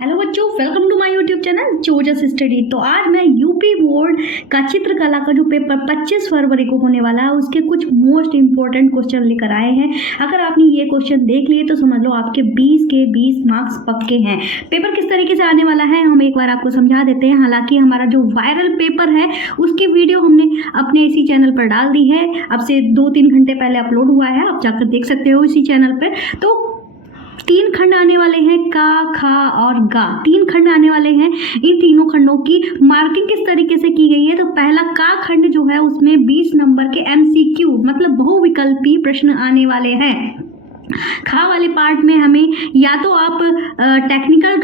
Hello बच्चों, welcome to my YouTube channel Jojas study. तो आज मैं यूपी बोर्ड का चित्रकला का जो पेपर 25 फरवरी को होने वाला है उसके कुछ मोस्ट इंपॉर्टेंट क्वेश्चन लेकर आए हैं। अगर आपने ये क्वेश्चन देख लिए तो समझ लो आपके 20 के 20 मार्क्स पक्के हैं। पेपर किस तरीके से आने वाला है हम एक बार आपको समझा देते हैं। हालांकि हमारा जो वायरल पेपर है उसकी वीडियो हमने अपने इसी चैनल पर डाल दी है, अब से 2-3 घंटे पहले अपलोड हुआ है, आप जाकर देख सकते हो इसी चैनल पर। तो 3 खंड आने वाले हैं, का, खा और गा। 3 खंड आने वाले हैं। इन तीनों खंडों की मार्किंग किस तरीके से की गई है, तो पहला का खंड जो है उसमें 20 नंबर के MCQ मतलब बहुविकल्पी प्रश्न आने वाले हैं। खा वाले पार्ट में हमें या तो आप टेक्निकल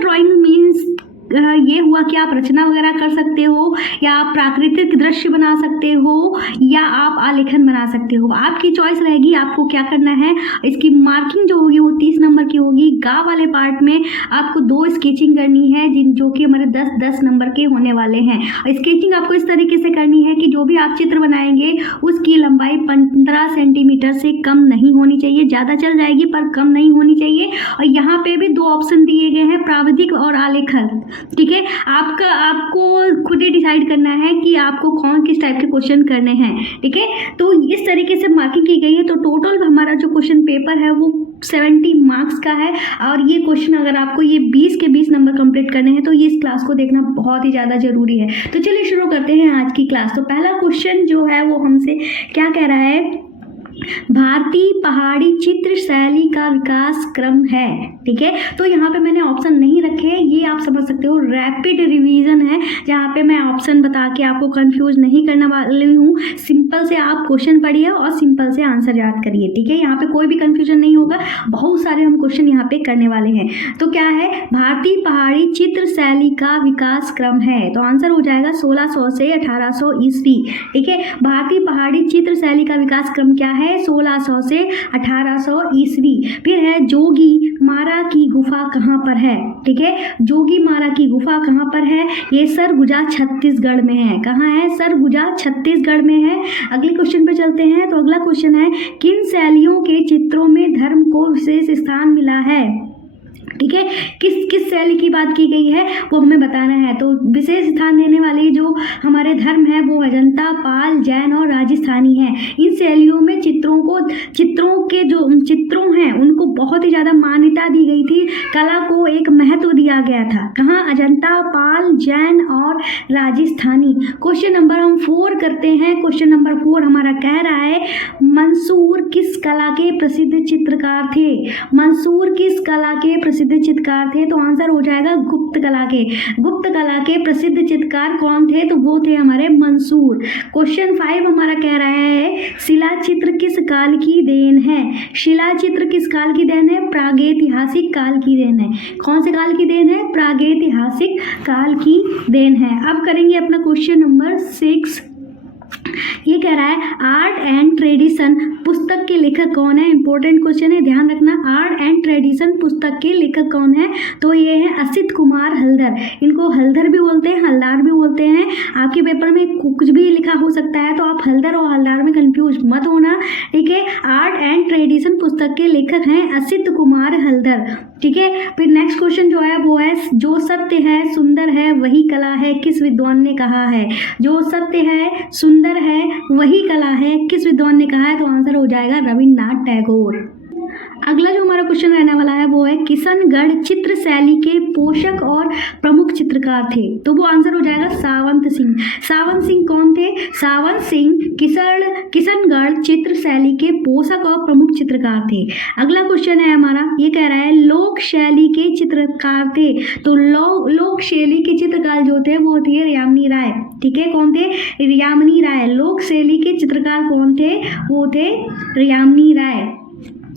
ड्राइंग मीन्स ये हुआ कि आप रचना वगैरह कर सकते हो, या आप प्राकृतिक दृश्य बना सकते हो, या आप आलेखन बना सकते हो। आपकी चॉइस रहेगी आपको क्या करना है। इसकी मार्किंग जो होगी वो 30 नंबर की होगी। गा वाले पार्ट में आपको 2 स्केचिंग करनी है जो कि हमारे 10-10 नंबर के होने वाले हैं। स्केचिंग आपको इस तरीके से करनी है कि जो भी आप चित्र बनाएंगे उसकी लंबाई 15 सेंटीमीटर से कम नहीं होनी चाहिए। ज़्यादा चल जाएगी पर कम नहीं होनी चाहिए। और यहाँ पे भी 2 ऑप्शन दिए गए हैं, प्राविधिक और आलेखन। ठीक है, आपको खुद ही डिसाइड करना है कि आपको किस टाइप के क्वेश्चन करने हैं। ठीक है, तो इस तरीके से मार्किंग की गई है। तो टोटल हमारा जो क्वेश्चन पेपर है वो 70 मार्क्स का है। और ये क्वेश्चन अगर आपको ये 20 के 20 नंबर कंप्लीट करने हैं तो ये इस क्लास को देखना बहुत ही ज़्यादा जरूरी है। तो चलिए शुरू करते हैं आज की क्लास। तो पहला क्वेश्चन जो है वो हमसे क्या कह रहा है, भारतीय पहाड़ी चित्र शैली का विकास क्रम है। ठीक है, तो यहाँ पे मैंने ऑप्शन नहीं रखे हैं, ये आप समझ सकते हो रैपिड रिवीजन है, जहाँ पे मैं ऑप्शन बता के आपको कंफ्यूज नहीं करने वाली हूँ। सिंपल से आप क्वेश्चन पढ़िए और सिंपल से आंसर याद करिए। ठीक है, यहाँ पे कोई भी कंफ्यूजन नहीं होगा, बहुत सारे हम क्वेश्चन यहाँ पे करने वाले हैं। तो क्या है, भारतीय पहाड़ी चित्र शैली का विकास क्रम है, तो आंसर हो जाएगा 1600 से 1800 ईस्वी। ठीक है, भारतीय पहाड़ी चित्र शैली का विकास क्रम क्या है, 1600 से 1800 ईस्वी। फिर है जोगी मारा की गुफा कहाँ पर है। ठीक है, जोगी मारा की गुफा कहाँ पर है, ये सरगुजा छत्तीसगढ़ में है। कहाँ है, सरगुजा छत्तीसगढ़ में है। अगले क्वेश्चन पे चलते हैं। तो अगला क्वेश्चन है, किन शैलियों के चित्रों में धर्म को विशेष स्थान मिला है। ठीक है, किस शैली की बात की गई है वो हमें बताना है। तो विशेष स्थान देने वाले जो हमारे धर्म है वो अजंता, पाल, जैन और राजस्थानी है। इन शैलियों में चित्रों के जो चित्रों हैं उनको बहुत ही ज़्यादा मान्यता दी गई थी, कला को एक महत्व दिया गया था। कहाँ, अजंता, पाल, जैन और राजस्थानी। क्वेश्चन नंबर हम 4 करते हैं। क्वेश्चन नंबर 4 हमारा कह रहा है, मंसूर किस कला के प्रसिद्ध चित्रकार थे। मंसूर किस कला के प्रसिद्ध चित्रकार थे, तो आंसर हो जाएगा गुप्त कला के। गुप्त कला के प्रसिद्ध चित्रकार कौन थे, तो वो थे हमारे मंसूर। क्वेश्चन 5 हमारा कह रहा है, शिला चित्र किस काल की देन है। शिला चित्र किस काल की देन है, प्रागैतिहासिक काल की देन है। कौन से काल की देन है, प्रागैतिहासिक काल की देन है। अब करेंगे अपना क्वेश्चन नंबर 6। ये कह रहा है, आर्ट एंड ट्रेडिशन पुस्तक के लेखक कौन है। इंपॉर्टेंट क्वेश्चन है, ध्यान रखना। आर्ट एंड ट्रेडिशन पुस्तक के लेखक कौन है, तो ये है असित कुमार हल्दर। इनको हल्दर भी बोलते हैं, हल्दार भी बोलते हैं। आपके पेपर में कुछ भी लिखा हो सकता है, तो आप हल्दर और हल्दार में कंफ्यूज मत होना। ठीक है, आर्ट एंड ट्रेडिशन पुस्तक के लेखक हैं असित कुमार हल्दर। ठीक है, फिर नेक्स्ट क्वेश्चन जो है वो है, जो सत्य है सुंदर है वही कला है, किस विद्वान ने कहा है। जो सत्य है सुंदर है वही कला है, किस विद्वान ने कहा है, तो आंसर हो जाएगा रविन्द्रनाथ टैगोर। अगला जो हमारा क्वेश्चन रहने वाला है वो है, किशनगढ़ चित्र शैली के पोषक और प्रमुख चित्रकार थे, तो वो आंसर हो जाएगा सावंत सिंह। सावंत सिंह कौन थे, सावंत सिंह किशनगढ़ चित्र शैली के पोषक और प्रमुख चित्रकार थे। अगला क्वेश्चन है हमारा, ये कह रहा है, लोक शैली के चित्रकार थे, तो लोक शैली के चित्रकार जो थे वो थे यामिनी राय। ठीक है, कौन थे, यामिनी राय। लोक शैली के चित्रकार कौन थे, वो थे यामिनी राय।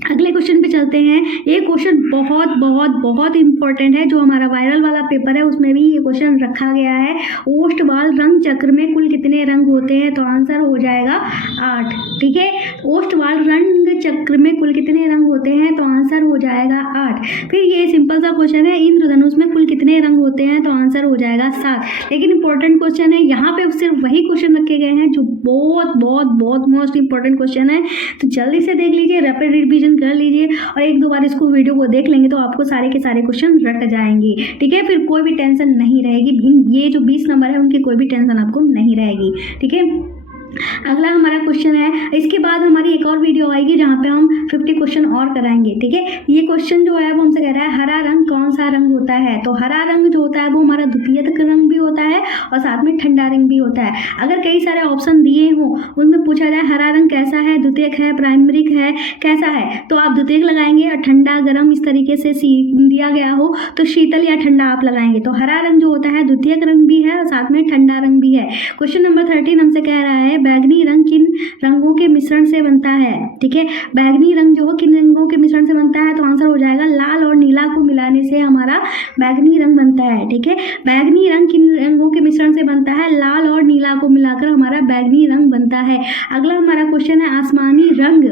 अगले क्वेश्चन पे चलते हैं। ये क्वेश्चन बहुत बहुत बहुत इंपॉर्टेंट है, जो हमारा वायरल वाला पेपर है उसमें भी ये क्वेश्चन रखा गया है। ओष्टवाल रंग चक्र में कुल कितने रंग होते हैं, तो आंसर हो जाएगा 8। ठीक है, ओष्टवाल रंग चक्र में कुल कितने रंग होते हैं, तो आंसर हो जाएगा 8। फिर ये सिंपल सा क्वेश्चन है, इंद्रधनुष में कुल कितने रंग होते हैं, तो आंसर हो जाएगा 7। लेकिन इंपॉर्टेंट क्वेश्चन है, यहाँ पे सिर्फ वही क्वेश्चन रखे गए हैं जो बहुत बहुत बहुत मोस्ट इंपॉर्टेंट क्वेश्चन है। तो जल्दी से देख लीजिए, रैपिड रिवीजन रिवीजन कर लीजिए और एक दो बार इसको वीडियो को देख लेंगे तो आपको सारे के सारे क्वेश्चन रट जाएंगे। ठीक है, फिर कोई भी टेंशन नहीं रहेगी। ये जो 20 नंबर है उनकी कोई भी टेंशन आपको नहीं रहेगी। ठीक है, अगला हमारा क्वेश्चन है, इसके बाद हमारी एक और वीडियो आएगी जहाँ पे हम 50 क्वेश्चन और कराएंगे। ठीक है, ये क्वेश्चन जो है वो हमसे कह रहा है हरा रंग कौन सा रंग होता है। तो हरा रंग जो होता है वो हमारा द्वितीयक रंग भी होता है और साथ में ठंडा रंग भी होता है। अगर कई सारे ऑप्शन दिए हों उनमें पूछा जाए हरा रंग कैसा है, द्वितीयक है, प्राइमरिक है, कैसा है, तो आप द्वितीयक लगाएंगे और ठंडा गर्म इस तरीके से दिया गया हो तो शीतल या ठंडा आप लगाएंगे। तो हरा रंग जो होता है द्वितीयक रंग भी है और साथ में ठंडा रंग भी है। क्वेश्चन नंबर 13 हमसे कह रहा है बैगनी रंग किन रंगों के मिश्रण से बनता है। ठीक है, बैगनी रंग जो किन रंगों के मिश्रण से बनता है, तो आंसर हो जाएगा लाल और नीला को मिलाने से हमारा बैगनी रंग बनता है। ठीक है, बैगनी रंग किन रंगों के मिश्रण से बनता है, लाल और नीला को मिलाकर हमारा बैगनी रंग बनता है। अगला हमारा क्वेश्चन है आसमानी रंग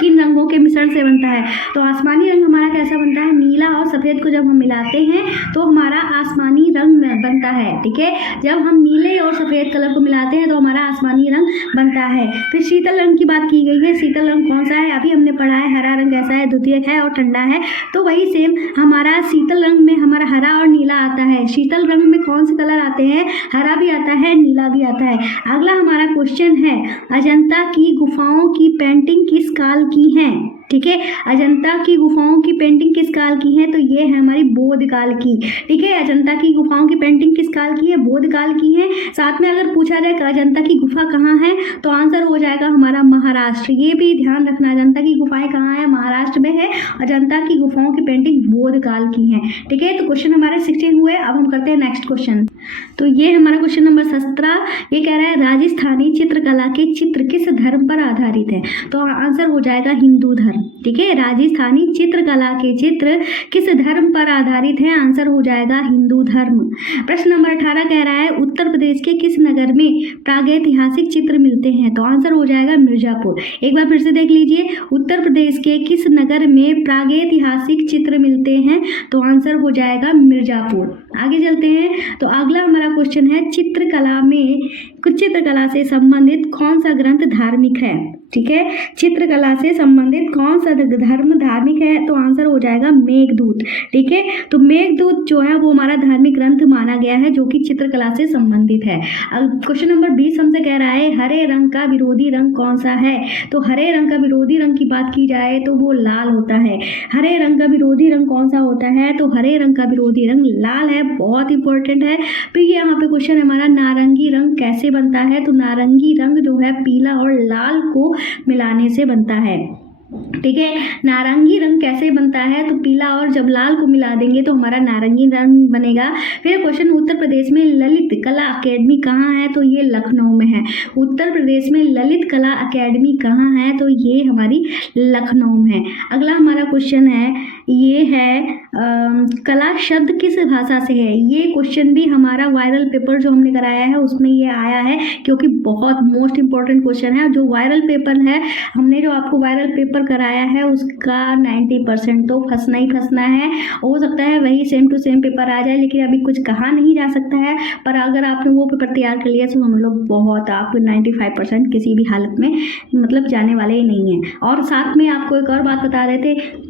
किन रंगों के मिश्रण से बनता है। तो आसमानी रंग हमारा कैसा बनता है, नीला और सफ़ेद को जब हम मिलाते हैं तो हमारा आसमानी रंग बनता है। ठीक है, जब हम नीले और सफ़ेद कलर को मिलाते हैं तो हमारा आसमानी रंग बनता है। फिर शीतल रंग की बात की गई है, शीतल रंग कौन सा है, अभी हमने पढ़ा है हरा रंग कैसा है, द्वितीयक है और ठंडा है। तो वही सेम हमारा शीतल रंग में हमारा हरा और नीला आता है। शीतल रंग में कौन से कलर आते हैं, हरा भी आता है, नीला भी आता है। अगला हमारा क्वेश्चन है अजंता की गुफाओं की पेंटिंग किस काल की है। ठीक है, अजंता की गुफाओं की पेंटिंग किस काल की है, तो ये है हमारी बौद्ध काल की। ठीक है, अजंता की गुफाओं की पेंटिंग किस काल की है, बौद्ध काल की है। साथ में अगर पूछा जाए कि अजंता की गुफा कहाँ है तो आंसर हो जाएगा हमारा महाराष्ट्र। ये भी ध्यान रखना, अजंता की गुफाएं कहाँ है, महाराष्ट्र में है। अजंता की गुफाओं की पेंटिंग बौद्ध काल की है। ठीक है, तो क्वेश्चन हमारे 16 हुए। अब हम करते हैं नेक्स्ट क्वेश्चन। तो ये हमारा क्वेश्चन नंबर 17, ये कह रहा है राजस्थानी चित्रकला के चित्र किस धर्म पर आधारित है। तो आंसर हो जाएगा हिंदू धर्म। ठीक है, राजस्थानी चित्रकला के चित्र किस धर्म पर आधारित है, आंसर हो जाएगा हिंदू धर्म। प्रश्न नंबर 18 कह रहा है उत्तर प्रदेश के किस नगर में प्रागैतिहासिक चित्र मिलते हैं। तो आंसर हो जाएगा मिर्जापुर। एक बार फिर से देख लीजिए, उत्तर प्रदेश के किस नगर में प्रागैतिहासिक चित्र मिलते हैं, तो आंसर हो जाएगा मिर्जापुर। आगे चलते हैं, तो अगला हमारा क्वेश्चन है चित्रकला से संबंधित कौन सा ग्रंथ धार्मिक है। ठीक है, चित्रकला से संबंधित कौन सा धर्म धार्मिक है, तो आंसर हो जाएगा मेघदूत। ठीक है, तो मेघदूत जो है वो हमारा धार्मिक ग्रंथ माना गया है जो कि चित्रकला से संबंधित है। अब क्वेश्चन नंबर 20 हमसे कह रहा है हरे रंग का विरोधी रंग कौन सा है। तो हरे रंग का विरोधी रंग की बात की जाए तो वो लाल होता है। हरे रंग का विरोधी रंग कौन सा होता है, तो हरे रंग का विरोधी रंग लाल है, बहुत इंपॉर्टेंट है। फिर ये यहाँ पे क्वेश्चन है हमारा नारंगी रंग कैसे बनता है। तो नारंगी रंग जो है पीला और लाल को मिलाने से बनता है। ठीक है, नारंगी रंग कैसे बनता है, तो पीला और जब लाल को मिला देंगे तो हमारा नारंगी रंग बनेगा। फिर क्वेश्चन उत्तर प्रदेश में ललित कला अकेडमी कहाँ है, तो ये लखनऊ में है। उत्तर प्रदेश में ललित कला अकेडमी कहाँ है, तो ये हमारी लखनऊ में है। अगला हमारा क्वेश्चन है, ये है कला शब्द किस भाषा से है। ये क्वेश्चन भी हमारा वायरल पेपर जो हमने कराया है उसमें ये आया है, क्योंकि बहुत मोस्ट इंपॉर्टेंट क्वेश्चन है। जो वायरल पेपर है, हमने जो आपको वायरल पेपर कराया है उसका 90% तो फंसना ही फंसना है। हो सकता है वही सेम टू सेम पेपर आ जाए, लेकिन अभी कुछ कहा नहीं जा सकता है। पर अगर आपने वो पेपर तैयार कर लिया तो हम लोग बहुत आपको 95% किसी भी हालत में मतलब जाने वाले ही नहीं है। और साथ में आपको एक और बात बता रहे थे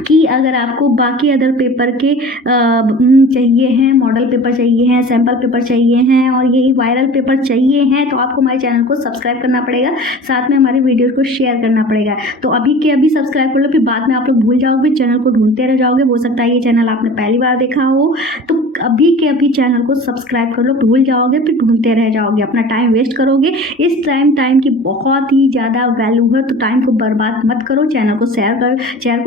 कि अगर आपको बाकी अदर पेपर के चाहिए हैं, मॉडल पेपर चाहिए हैं, सैम्पल पेपर चाहिए हैं और यही वायरल पेपर चाहिए हैं, तो आपको हमारे चैनल को सब्सक्राइब करना पड़ेगा, साथ में हमारे वीडियो को शेयर करना पड़ेगा। तो अभी के अभी सब्सक्राइब कर लो, फिर बाद में आप लोग भूल जाओगे, चैनल को ढूंढते रह जाओगे। हो सकता है ये चैनल आपने पहली बार देखा हो, तो अभी के अभी चैनल को सब्सक्राइब कर लो, भूल जाओगे फिर ढूंढते रह जाओगे, अपना टाइम वेस्ट करोगे। इस टाइम की बहुत ही ज़्यादा वैल्यू है, तो टाइम को बर्बाद मत करो। चैनल को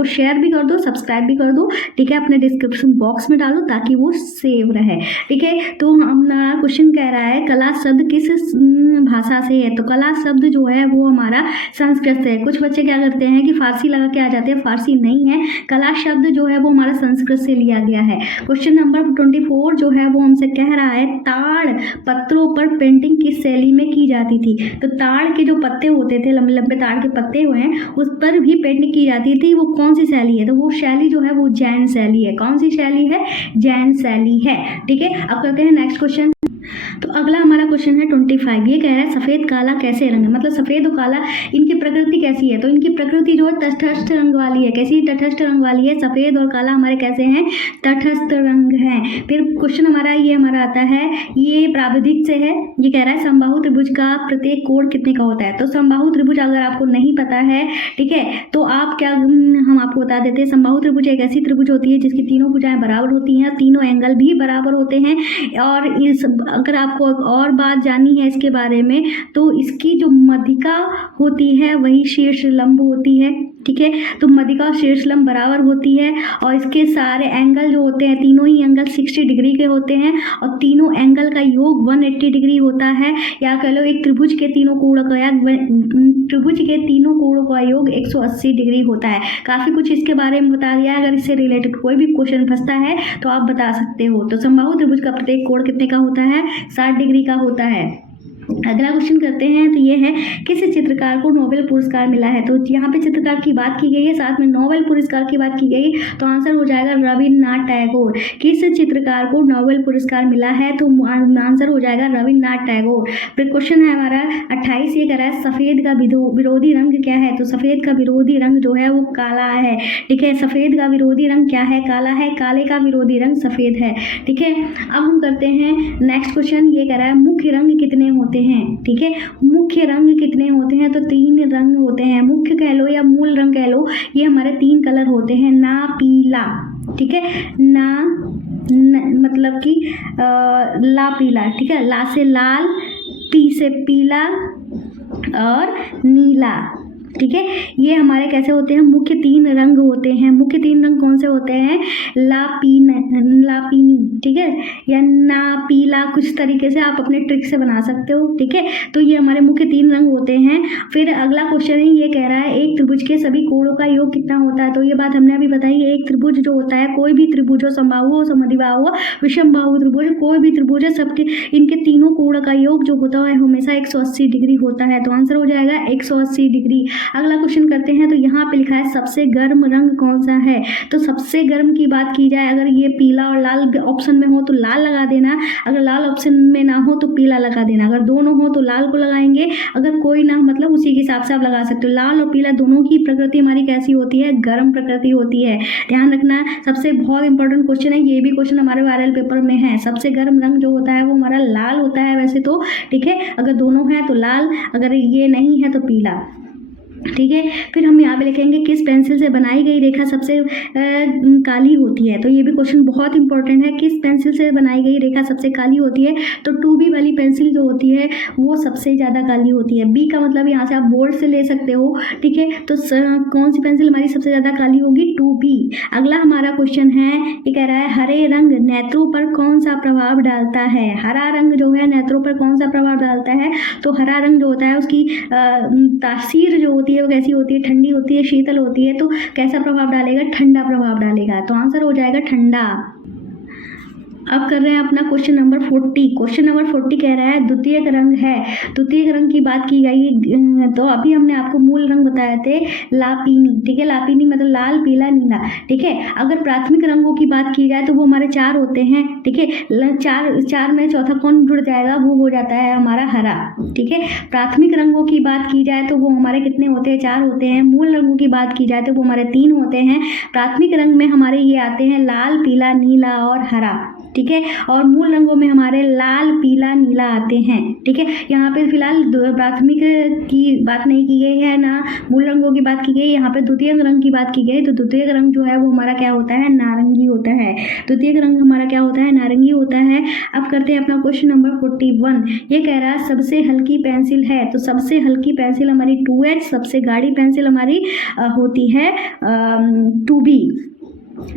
शेयर भी कर दो, सब्सक्राइब भी कर दो। ठीक है, अपने डिस्क्रिप्शन बॉक्स में डालो ताकि वो सेव रहे। ठीक है, तो हमारा क्वेश्चन कह रहा है कला शब्द किस भाषा से है। तो कला शब्द जो है वो हमारा संस्कृत से है। कुछ बच्चे क्या करते हैं कि फारसी लगा के आ जाते हैं, फारसी नहीं है। कला शब्द जो है वो हमारा संस्कृत से लिया गया है। क्वेश्चन नंबर 24 जो है वो हमसे कह रहा है ताड़ पत्रों पर पेंटिंग किस शैली में की जाती थी। तो ताड़ के जो पत्ते होते थे, लंबे लंबे ताड़ के पत्ते हुए हैं, उस पर भी पेंटिंग की जाती थी। वो कौन सी शैली है, तो वो शैली जो है वो जैन शैली है। कौन सी शैली है, जैन शैली है। ठीक है, अब करते हैं नेक्स्ट क्वेश्चन। तो अगला हमारा क्वेश्चन है 25। ये कह रहा है सफ़ेद काला कैसे रंग है, मतलब सफ़ेद और काला इनकी प्रकृति कैसी है। तो इनकी प्रकृति जो है तटस्थ रंग वाली है। कैसी तटस्थ रंग वाली है, सफ़ेद और काला हमारे कैसे हैं, तटस्थ रंग हैं। फिर क्वेश्चन हमारा आता है, ये प्राविधिक से है। ये कह रहा है समबाहु त्रिभुज का प्रत्येक कोण कितने का होता है। तो समबाहु त्रिभुज अगर आपको नहीं पता है, ठीक है, तो आप क्या, हम आपको बता देते हैं। समबाहु त्रिभुज एक ऐसी त्रिभुज होती है जिसकी तीनों भुजाएं बराबर होती हैं, तीनों एंगल भी बराबर होते हैं। और इस अगर आपको और बात जाननी है इसके बारे में, तो इसकी जो मध्यिका होती है वही शीर्ष लंब होती है, ठीक है। तो मध्यिका और शीर्ष लंब बराबर होती है और इसके सारे एंगल जो होते हैं, तीनों ही एंगल 60 डिग्री के होते हैं और तीनों एंगल का योग 180 डिग्री होता है। या कह लो एक त्रिभुज के तीनों कोणों का योग 180 डिग्री होता है। काफ़ी कुछ इसके बारे में बता दिया है। अगर इससे रिलेटेड कोई भी क्वेश्चन फंसता है तो आप बता सकते हो। तो समबाहु त्रिभुज का प्रत्येक कोण कितने का होता है, 60 डिग्री का होता है। अगला क्वेश्चन करते हैं, तो ये है किस चित्रकार को नोबेल पुरस्कार मिला है। तो यहाँ पे चित्रकार की बात की गई है, साथ में नोबेल पुरस्कार की बात की गई, तो आंसर हो जाएगा रविन्द्रनाथ टैगोर। किस चित्रकार को नोबेल पुरस्कार मिला है, तो आंसर हो जाएगा रविन्द्रनाथ टैगोर। फिर क्वेश्चन है हमारा 28। ये कह रहा है सफ़ेद का विरोधी रंग क्या है। तो सफ़ेद का विरोधी रंग जो है वो काला है, ठीक है। सफ़ेद का विरोधी रंग क्या है, काला है। काले का विरोधी रंग सफ़ेद है, ठीक है। अब हम करते हैं नेक्स्ट क्वेश्चन। ये कह रहा है मुख्य रंग कितने होते हैं, ठीक है। मुख्य रंग कितने होते हैं, तो 3 रंग होते हैं। मुख्य कह लो या मूल रंग कह लो, ये हमारे 3 कलर होते हैं, ना पीला, ठीक है, मतलब कि ला पीला, ठीक है, ला से लाल, पी से पीला और नीला, ठीक है। ये हमारे कैसे होते हैं, मुख्य 3 रंग होते हैं। मुख्य 3 रंग कौन से होते हैं, लापीनी, ठीक है, या ना पीला, कुछ तरीके से आप अपने ट्रिक से बना सकते हो, ठीक है। तो ये हमारे मुख्य 3 रंग होते हैं। फिर अगला क्वेश्चन है, ये कह रहा है एक त्रिभुज के सभी कोणों का योग कितना होता है। तो ये बात हमने अभी बताई है। एक त्रिभुज जो होता है, कोई भी त्रिभुज हो, समबाहु हो, समद्विबाहु हो, विषमबाहु त्रिभुज, कोई भी त्रिभुज है, सबके इनके तीनों कोण का योग जो होता है हमेशा 180 डिग्री होता है। तो आंसर हो जाएगा 180 डिग्री। अगला क्वेश्चन करते हैं, तो यहाँ पे लिखा है सबसे गर्म रंग कौन सा है। तो सबसे गर्म की बात की जाए, अगर ये पीला और लाल ऑप्शन में हो तो लाल लगा देना, अगर लाल ऑप्शन में ना हो तो पीला लगा देना, अगर दोनों हो तो लाल को लगाएंगे, अगर कोई ना मतलब उसी के हिसाब से आप लगा सकते हो। लाल और पीला दोनों की प्रकृति हमारी कैसी होती है, गर्म प्रकृति होती है, ध्यान रखना। सबसे बहुत इंपॉर्टेंट क्वेश्चन है, ये भी क्वेश्चन हमारे वायरल पेपर में है। सबसे गर्म रंग जो होता है वो हमारा लाल होता है वैसे तो, ठीक है। अगर दोनों है तो लाल, अगर ये नहीं है तो पीला, ठीक है। फिर हम यहाँ पे लिखेंगे किस पेंसिल से बनाई गई रेखा सबसे काली होती है। तो ये भी क्वेश्चन बहुत इंपॉर्टेंट है, किस पेंसिल से बनाई गई रेखा सबसे काली होती है। तो 2B वाली पेंसिल जो होती है वो सबसे ज़्यादा काली होती है। B का मतलब यहाँ से आप बोर्ड से ले सकते हो, ठीक है। तो कौन सी पेंसिल हमारी सबसे ज़्यादा काली होगी, 2B। अगला हमारा क्वेश्चन है, ये कह रहा है हरे रंग नेत्रों पर कौन सा प्रभाव डालता है। हरा रंग जो है नेत्रों पर कौन सा प्रभाव डालता है। तो हरा रंग जो होता है उसकी तासीर जो होती है वो कैसी होती है, ठंडी होती है, शीतल होती है। तो कैसा प्रभाव डालेगा, ठंडा प्रभाव डालेगा। तो आंसर हो जाएगा ठंडा। अब कर रहे हैं अपना क्वेश्चन नंबर 40। क्वेश्चन नंबर 40 कह रहा है द्वितीयक रंग है। द्वितीयक रंग की बात की गई, तो अभी हमने आपको मूल रंग बताए थे लापीनी, ठीक है। लापीनी मतलब लाल, पीला, नीला, ठीक है। अगर प्राथमिक रंगों की बात की जाए तो वो हमारे 4 होते हैं, ठीक है। चार में चौथा कौन जुड़ जाएगा, वो हो जाता है हमारा हरा, ठीक है। प्राथमिक रंगों की बात की जाए तो वो हमारे कितने होते हैं, 4 होते हैं। मूल रंगों की बात की जाए तो वो हमारे 3 होते हैं। प्राथमिक रंग में हमारे ये आते हैं लाल, पीला, नीला और हरा, ठीक है। और मूल रंगों में हमारे लाल, पीला, नीला आते हैं, ठीक है। यहाँ पे फिलहाल प्राथमिक की बात नहीं की गई है, ना मूल रंगों की बात की गई, यहाँ पे द्वितीयक रंग की बात की गई। तो द्वितीयक रंग जो है वो हमारा क्या होता है, नारंगी होता है। द्वितीयक रंग हमारा क्या होता है, नारंगी होता है। अब करते हैं अपना क्वेश्चन नंबर 41। ये कह रहा है सबसे हल्की पेंसिल है। तो सबसे हल्की पेंसिल हमारी 2H, सबसे गाढ़ी पेंसिल हमारी होती है 2B,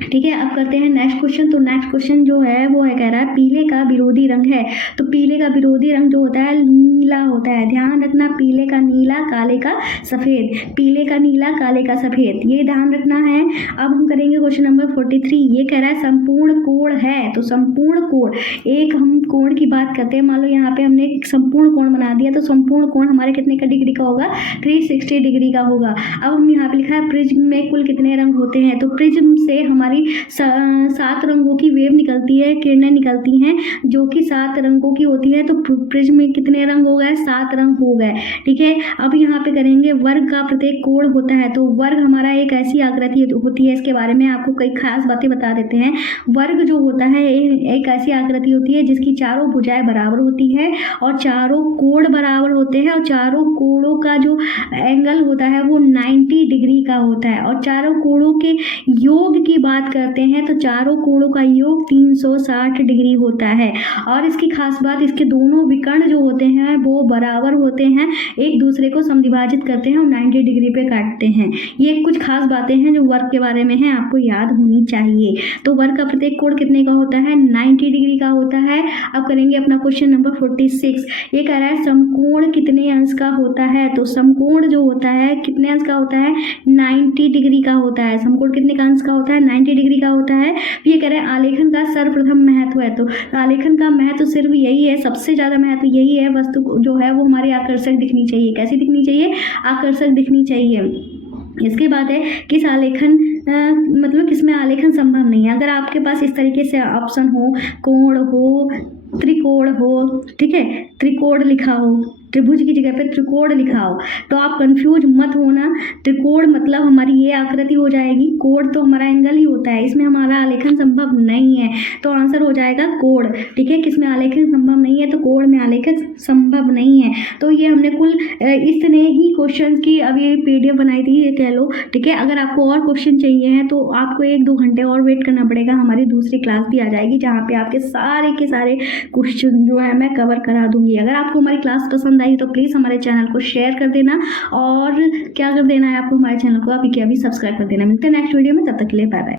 ठीक है। अब करते हैं नेक्स्ट क्वेश्चन। तो नेक्स्ट क्वेश्चन जो है वो है, कह रहा है पीले का विरोधी रंग है। तो पीले का विरोधी रंग जो होता है नीला होता है, ध्यान रखना। पीले का नीला, काले का सफ़ेद, पीले का नीला, काले का सफ़ेद, ये ध्यान रखना है। अब हम करेंगे क्वेश्चन नंबर 43। ये कह रहा है संपूर्ण कोण है। तो संपूर्ण कोण, एक हम कोण की बात करते हैं, मान लो यहाँ पे हमने एक संपूर्ण कोण बना दिया, तो संपूर्ण कोण हमारे कितने का डिग्री का होगा, 360 डिग्री का होगा। अब हम यहाँ पे लिखा है प्रिज्म में कुल कितने रंग होते हैं। तो प्रिज्म से हमारी 7 रंगों की वेव निकलती है, किरणें निकलती हैं जो कि 7 रंगों की होती है। तो प्रिज्म में कितने रंग हो गए? 7 रंग हो गए। ठीक है, अब यहाँ पे करेंगे वर्ग का प्रत्येक कोण होता है। तो वर्ग हमारा एक ऐसी आकृति होती है, इसके बारे में आपको कई खास बातें बता देते हैं। वर्ग जो होता है एक ऐसी आकृति होती है जिसकी चारों भुजाएं बराबर होती है और चारों कोण बराबर होते हैं और चारों कोणों का जो एंगल होता है वो 90 डिग्री का होता है। और चारों कोणों के योग की बात करते हैं तो चारों कोणों का योग 360 डिग्री होता है। और इसकी खास बात, इसके दोनों विकर्ण जो होते हैं वो बराबर होते हैं, एक दूसरे को समद्विभाजित करते हैं और 90 डिग्री पे काटते हैं। ये कुछ खास बातें हैं जो वर्ग के बारे में हैं, आपको याद होनी चाहिए। तो वर्ग का प्रत्येक कोण कितने का होता है? 90 डिग्री का होता है। अब करेंगे अपना क्वेश्चन नंबर 46। ये कह रहा है समकोण कितने अंश का होता है? तो समकोण जो होता है कितने अंश का होता है? 90 डिग्री का होता है। समकोण कितने का अंश का होता है? 90 डिग्री का होता है। ये कह रहे हैं आलेखन का सर्वप्रथम महत्व है। तो आलेखन का महत्व सिर्फ यही है, सबसे ज्यादा महत्व यही है, वस्तु जो है वो हमारी आकर्षक दिखनी चाहिए। कैसी दिखनी चाहिए? आकर्षक दिखनी चाहिए। इसके बाद है किस आलेखन मतलब किसमें आलेखन संभव नहीं है। अगर आपके पास इस तरीके से ऑप्शन हो, कोण हो, त्रिकोण हो, ठीक है, त्रिकोण लिखा हो, त्रिभुज की जगह पे त्रिकोण लिखा हो, तो आप कंफ्यूज मत होना। त्रिकोण मतलब हमारी ये आकृति हो जाएगी, कोण तो हमारा एंगल ही होता है, इसमें हमारा आलेखन संभव नहीं है, तो आंसर हो जाएगा कोण। ठीक है, किसमें आलेखन संभव नहीं है? तो कोण में आलेखन संभव नहीं है। तो ये हमने कुल इतने ही क्वेश्चन की अब ये PDF बनाई थी, ये कह लो। ठीक है, अगर आपको और क्वेश्चन चाहिए हैं तो आपको 1-2 घंटे और वेट करना पड़ेगा। हमारी दूसरी क्लास भी आ जाएगी जहाँ पे आपके सारे के सारे क्वेश्चन जो है मैं कवर करा दूंगी। अगर आपको हमारी क्लास पसंद आई तो प्लीज़ हमारे चैनल को शेयर कर देना और क्या कर देना है आपको, हमारे चैनल को अभी के अभी सब्सक्राइब कर देना। मिलते हैं नेक्स्ट वीडियो में, तब तक के लिए बाय बाय।